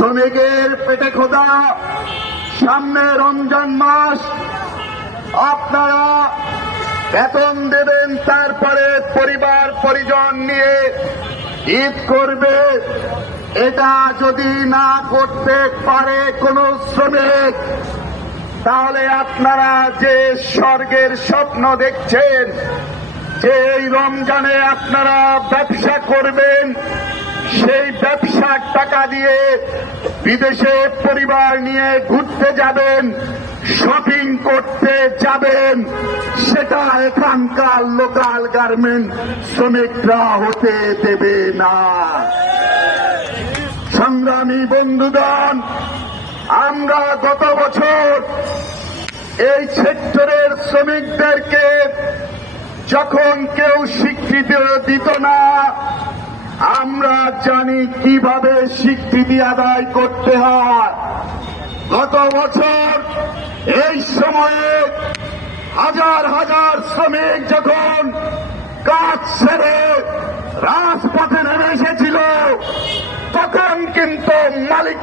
শ্রমিকের পেটে খোদা সামনে রমজান মাস, আপনারা বেতন দেবেন, তারপরে পরিবার পরিজন নিয়ে ঈদ করবে। এটা যদি না করতে পারে কোনো শ্রমিক, তাহলে আপনারা যে স্বর্গের স্বপ্ন দেখছেন, যে এই রমজানে আপনারা ব্যবসা করবেন, সেই ব্যবসার টাকা দিয়ে বিদেশে পরিবার নিয়ে ঘুরতে যাবেন, শপিং করতে যাবেন, সেটা এখানকার লোকাল গার্মেন্ট শ্রমিকরা হতে দেবে না। সংগ্রামী বন্ধুগণ, আমরা গত বছর এই সেক্টরের শ্রমিকদেরকে যখন কেউ স্বীকৃতি দিত না, আমরা জানি কিভাবে স্বীকৃতি আদায় করতে হয়। গত বছর এই সময়ে হাজার হাজার শ্রমিক যখন কাজ ছেড়ে রাজপথে নেমে এসেছিল, তখন কিন্তু মালিক